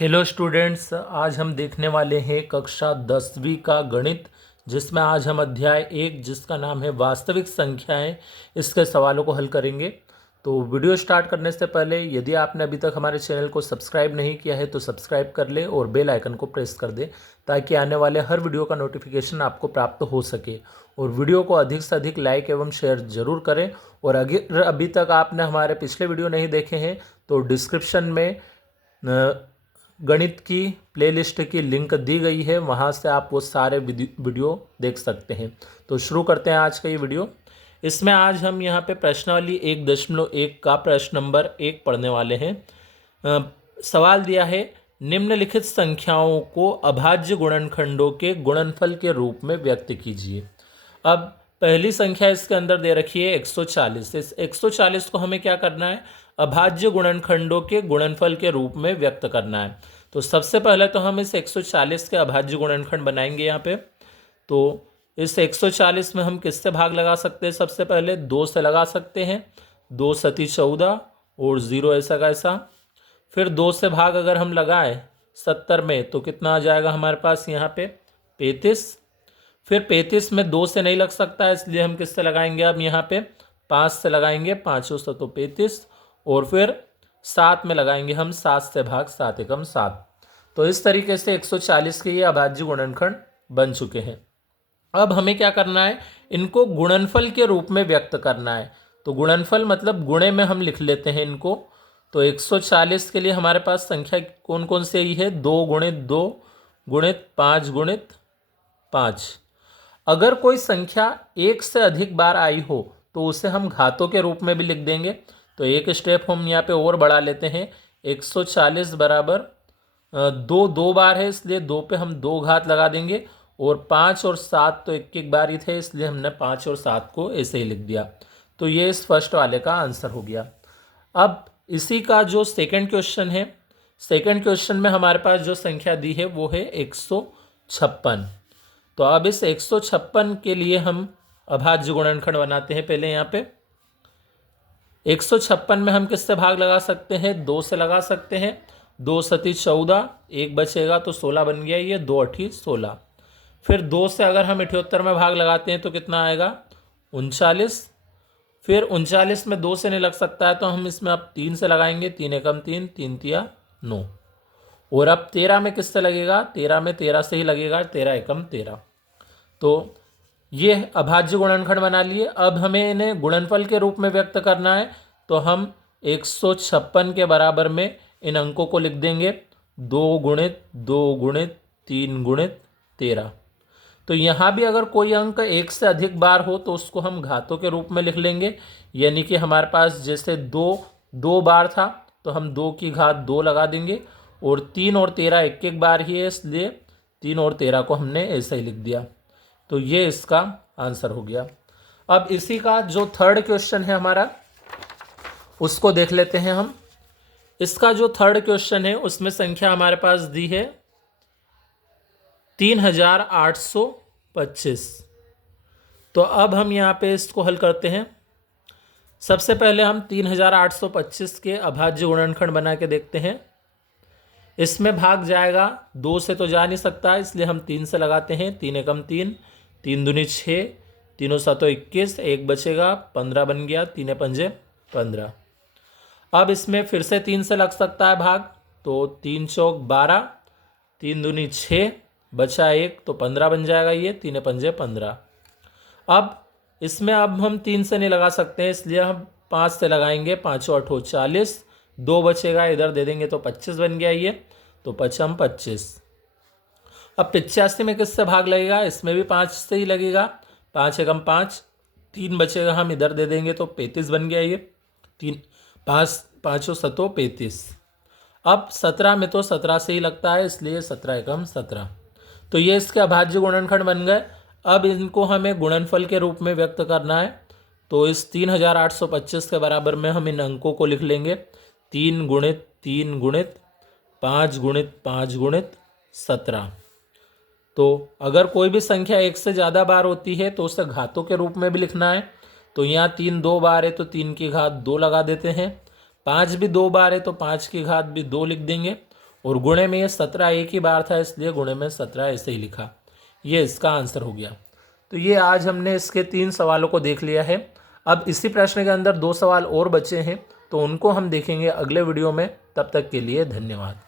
Hello students, आज हम देखने वाले हैं कक्षा 10वीं का गणित, जिसमें आज हम अध्याय 1 जिसका नाम है वास्तविक संख्याएं, इसके सवालों को हल करेंगे। तो वीडियो स्टार्ट करने से पहले यदि आपने अभी तक हमारे चैनल को सब्सक्राइब नहीं किया है तो सब्सक्राइब कर ले और बेल आइकन को प्रेस कर दे ताकि आने वाले हर वीडियो का नोटिफिकेशन आपको प्राप्त हो सके। और वीडियो को अधिक से अधिक लाइक एवं शेयर जरूर करें। और अगर अभी तक आपने हमारे पिछले वीडियो नहीं देखे हैं तो डिस्क्रिप्शन में गणित की प्लेलिस्ट की लिंक दी गई है, वहाँ से आप वो सारे वीडियो देख सकते हैं। तो शुरू करते हैं आज का ये वीडियो। इसमें आज हम यहाँ पे प्रश्नावली 1.1 का प्रश्न नंबर 1 पढ़ने वाले हैं। सवाल दिया है, निम्नलिखित संख्याओं को अभाज्य गुणनखंडों के गुणनफल के रूप में व्यक्त कीजिए। अब पहली संख्या इसके अंदर दे रखी है 140। इस 140 को हमें क्या करना है? अभाज्य गुणनखंडों के गुणनफल के रूप में व्यक्त करना है। तो सबसे पहले तो हम इस 140 के अभाज्य गुणनखंड बनाएंगे यहाँ पे। तो इस 140 में हम किससे भाग लगा सकते हैं? सबसे पहले 2 से लगा सकते हैं। 2 सती 14 और 0 ऐसा का ऐसा। फिर 2 से भाग अगर हम लगाएं 70 में तो कितना आ जाएगा हमारे पास यहाँ पे? 35। फिर 35 में 2 से नहीं लग सकता है, इसलिए हम किससे लगाएंगे? अब यहाँ पे 5 से लगाएंगे। 5 सतो 35 और फिर 7 में लगाएंगे हम 7 से भाग 7 एकम 7। तो इस तरीके से 140 के ये अभाज्य गुणनखंड बन चुके हैं। अब हमें क्या करना है? इनको गुणनफल के रूप में व्यक्त करना है। तो गुणनफल मतलब गुणे में हम लिख लेते हैं इनको। तो 140 के लिए हमारे पास संख्या कौन कौन सी आई है? 2 गुणित 2 गुणित 5 गुणित 5। अगर कोई संख्या एक से अधिक बार आई हो तो उसे हम घातों के रूप में भी लिख देंगे। तो एक स्टेप हम यहाँ पे और बढ़ा लेते हैं। 140 बराबर 2 बार है, इसलिए 2 पे हम 2 घात लगा देंगे। और 5 और 7 तो एक एक बार ही थे, इसलिए हमने 5 और 7 को ऐसे ही लिख दिया। तो ये इस फर्स्ट वाले का आंसर हो गया। अब इसी का जो सेकंड क्वेश्चन है, सेकंड क्वेश्चन में हमारे पास जो संख्या दी है वो है 156। तो अब इस 156 के लिए हम अभाज्य गुणनखंड बनाते हैं। पहले यहाँ पे 156 में हम किससे भाग लगा सकते हैं? 2 से लगा सकते हैं। 2 सती 14, एक बचेगा तो 16 बन गया ये। 2 अठी 16। फिर 2 से अगर हम 78 में भाग लगाते हैं तो कितना आएगा? 39। फिर 39 में 2 से नहीं लग सकता है तो हम इसमें अब 3 से लगाएंगे। 3 एकम 3, 3 तिया 9। और अब 13 में किससे लगेगा? 13 में 13 से ही लगेगा। 13 एकम 13। तो ये अभाज्य गुणनखंड बना लिए। अब हमें इन्हें गुणनफल के रूप में व्यक्त करना है। तो हम 156 के बराबर में इन अंकों को लिख देंगे। 2 गुणित 2 गुणित 3 गुणित 13। तो यहाँ भी अगर कोई अंक एक से अधिक बार हो तो उसको हम घातों के रूप में लिख लेंगे। यानी कि हमारे पास जैसे 2 बार था तो हम 2 की घात 2 लगा देंगे। और 3 और 13 एक एक बार ही है, इसलिए 3 और 13 को हमने ऐसे ही लिख दिया। तो ये इसका आंसर हो गया। अब इसी का जो थर्ड क्वेश्चन है हमारा, उसको देख लेते हैं हम। इसका जो थर्ड क्वेश्चन है उसमें संख्या हमारे पास दी है 3825। तो अब हम यहाँ पे इसको हल करते हैं। सबसे पहले हम 3825 के अभाज्य गुणनखंड बना के देखते हैं। इसमें भाग जाएगा 2 से तो जा नहीं सकता, इसलिए हम 3 से लगाते हैं। 3 एकम 3, 3 दूनी 6, 3 सतो 21, एक बचेगा 15 बन गया। 3 पंजे 15। अब इसमें फिर से 3 से लग सकता है भाग, तो 3 चौक 12, 3 दूनी 6, बचा 1 तो 15 बन जाएगा ये। 3 पंजे 15। अब इसमें अब हम 3 से नहीं लगा सकते हैं, इसलिए हम 5 से लगाएंगे। 5 8 40, 2 बचेगा, इधर दे देंगे तो 25 बन गया ये। तो 55 25। अब 85 में किससे भाग लगेगा? इसमें भी 5 से ही लगेगा। 5 एकम 5, 3 बचेगा, हम इधर दे देंगे तो 35 बन गया ये। 3 5 5 सतो 35। अब 17 में तो 17 से ही लगता है, इसलिए 17 एकम 17। तो ये इसके अभाज्य गुणनखंड बन गए। अब इनको हमें गुणनफल के रूप में व्यक्त करना है। तो इस 3825 के बराबर में हम इन अंकों को लिख लेंगे। 3 गुणित 3 गुणित 5 गुणित 5 गुणित 17। तो अगर कोई भी संख्या एक से ज़्यादा बार होती है तो उसे घातों के रूप में भी लिखना है। तो यहाँ 3 2 बार है तो 3 की घात 2 लगा देते हैं। 5 भी 2 बार है तो 5 की घात भी 2 लिख देंगे। और गुणे में ये 17 एक ही बार था, इसलिए गुणे में 17 ऐसे ही लिखा। ये इसका आंसर हो गया। तो ये आज हमने इसके 3 सवालों को देख लिया है। अब इसी प्रश्न के अंदर 2 सवाल और बचे हैं, तो उनको हम देखेंगे अगले वीडियो में। तब तक के लिए धन्यवाद।